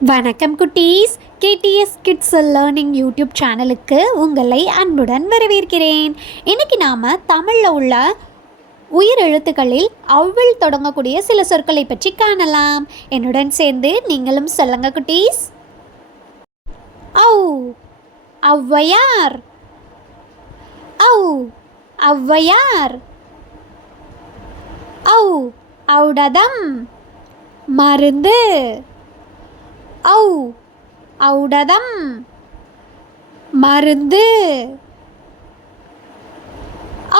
வணக்கம் குட்டீஸ். KDS kids learning YouTube சேனலுக்கு உங்களை அன்புடன் வரவேற்கிறேன். இன்னைக்கு நாம் தமிழில் உள்ள உயிர் எழுத்துக்களில் அவ்வில் தொடங்கக்கூடிய சில சொற்களை பற்றி காணலாம். என்னுடன் சேர்ந்து நீங்களும் சொல்லுங்க குட்டீஸ். ஔ ஔவையார், ஔ ஔவையார். ஔ ஔடதம் மருந்து, ஔ ஔடதம் மருந்து.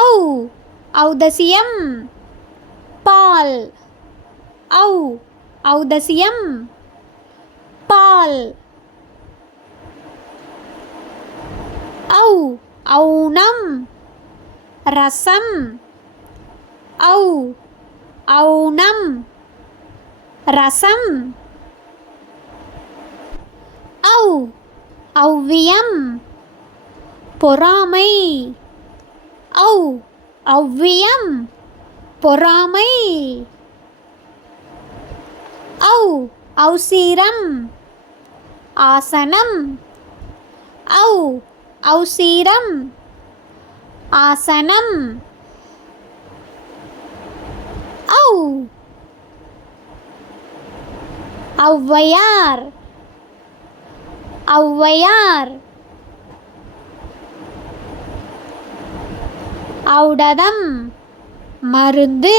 ஔ ஔதசியம் பால், ஔ ஔதசியம் பால். ஔ ஔனம் ரசம், ஔ ஔனம் ரசம். ஔ ஔவியம் பொறாமை, ஔ ஔவியம் பொறாமை. ஔ ஔசீரம் ஆசனம், ஔ ஔசீரம் ஆசனம். ஔ ஔவையார், ஔவையார். ஔடதம் மருந்து,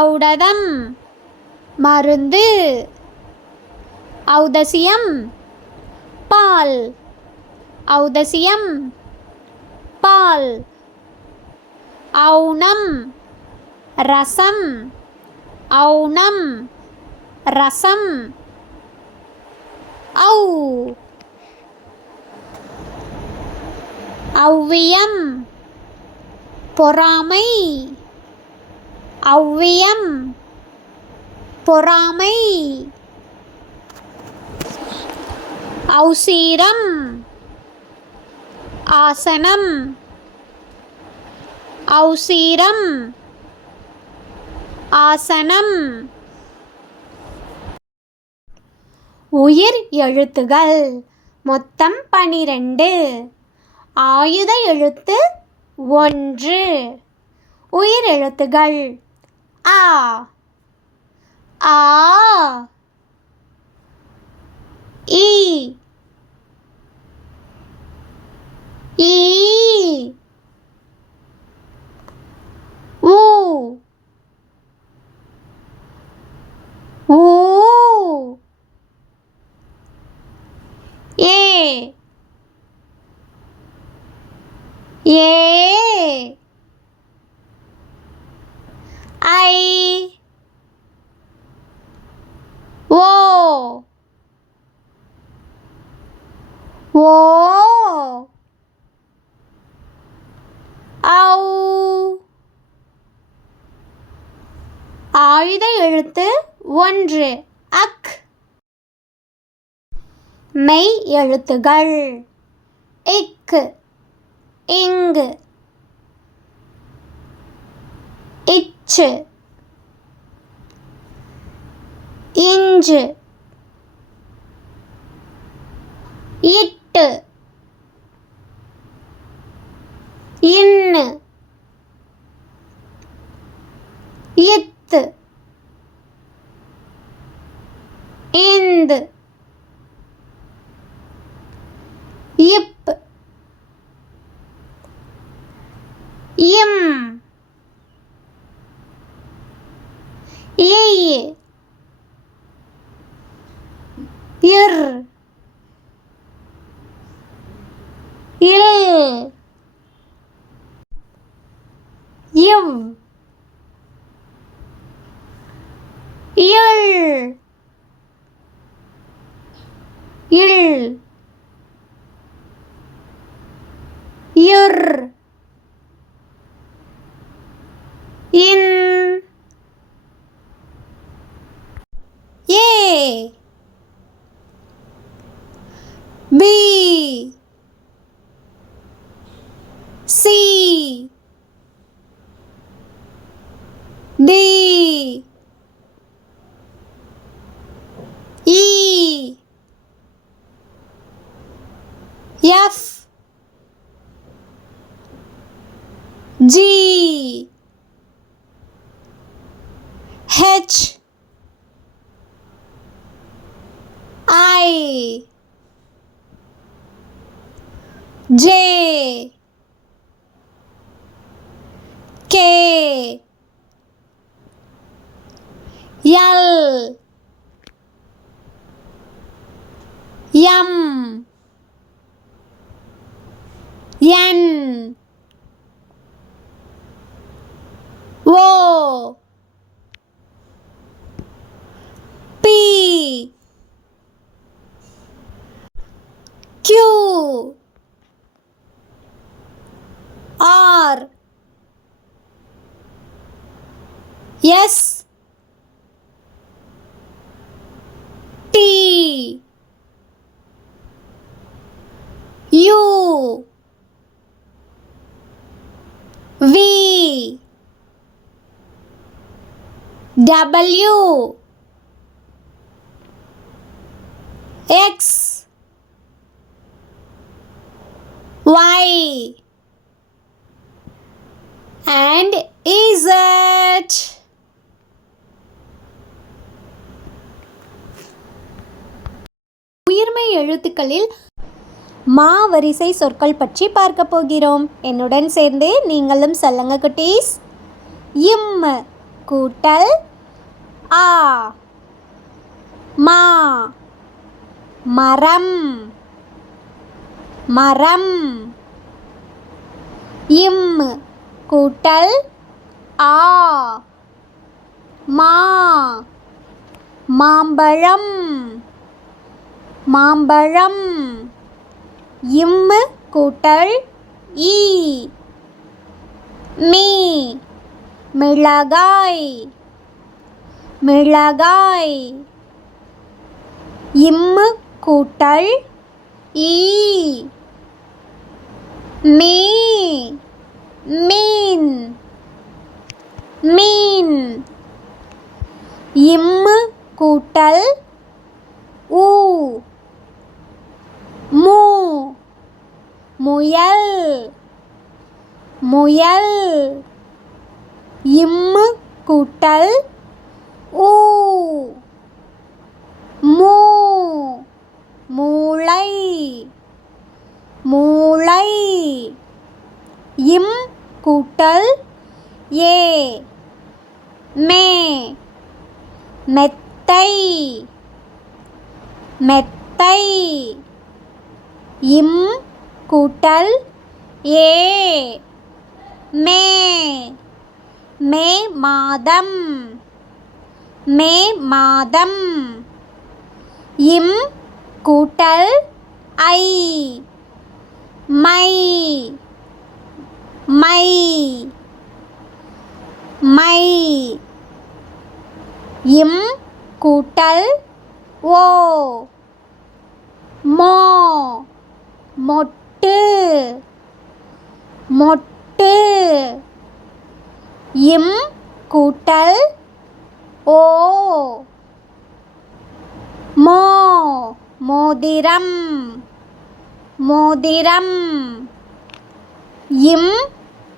ஔடதம் மருந்து. ஔதசியம் பால், ஔதசியம் பால். ஔனம் ரசம், ஔனம் ரசம். ஔ ஔவியம் பொறாமை, ஔவியம் பொறாமை. ஔசீரம் ஆசனம், ஔசீரம் ஆசனம். உயிர் எழுத்துகள் மொத்தம் 12. ஆயுத எழுத்து 1. உயிர் எழுத்துகள் ஆ, ஆ, ஈ, ஈ, ஊ, ஊ, ஏ, ஏ, ஐ, ஓ, ஓ, ஔ. ஆயுத எழுத்து 1 அக். மெய் எழுத்துகள் இக், இங்கு, இச்சு, இஞ்சு, இட்டு, இன்னு, இத்து, இந்து, இப், இம், இய், இர், இல், இவ், இள், F G H I J K L M N O P Q R S T U V W X Y and Z. உயிர்மெய் எழுத்துக்களில் மா வரிசை சொற்கள் பற்றி பார்க்க போகிறோம். என்னுடன் சேர்ந்து நீங்களும் சொல்லுங்க குட்டீஸ். இம் கூட்டல் ஆ, மா, மரம், மரம். இம் கூட்டல் ஆ, மா, மாம்பழம், மாம்பழம். இம் கூட்டல் ஈ, மீ, மிளகாய், மிளகாய். இம் கூட்டல் ஈ, மீ, மீன், மீன். இம் கூட்டல் ஊ, மூ, முயல், முயல். இம் கூட்டல் ஊ, மூ, மூளை, மூளை. இம் கூட்டல் ஏ, மே, மெத்தை, மெத்தை. இம் கூட்டல் ஏ, மே, மே மாதம், மே மாதம். இம் கூட்டல் ஐ, மை, மை, மை. இம் கூட்டல் ஓ, மோ, மொட்டு, மொட்டு. இம் கூட்டல் ஓ, மோ, மோதிரம், மோதிரம். இம்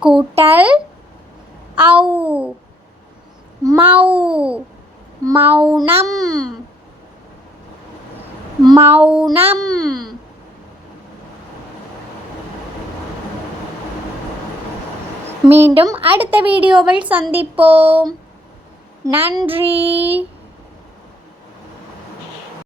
கூட்டல் ஔ, மௌ, மௌனம், மௌனம். மீண்டும் அடுத்த வீடியோவில் சந்திப்போம். நன்றி.